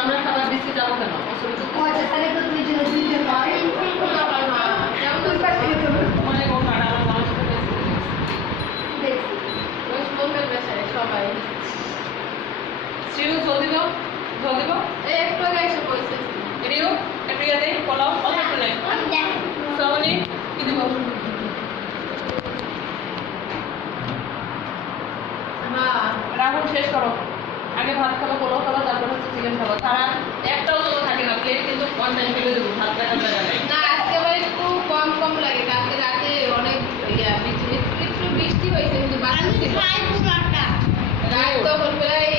আমরা খাবার দিচ্ছি যাবো কেন? তাহলে তো তুমি জন্য সবাই শ্রীও জল দিব একটু আগে এসে বলছে রিও একটু ইয়াতে পোলাও অল্প একটু নেই শ্রাবণী কি দিব রাহুল শেষ করো আগে ভাত খাবো পোলাও খাবো তারপর হচ্ছে চিকেন খাবো তারা একটাও তো থাকে না প্লেট কিন্তু ওয়ান টাইম ফেলে দেবো ভাত রাখার জায়গা নেই না আজকে আবার একটু কম লাগে কালকে রাতে অনেক একটু বৃষ্টি হয়েছে কিন্তু বাতাস ছিল রাত তখন প্রায়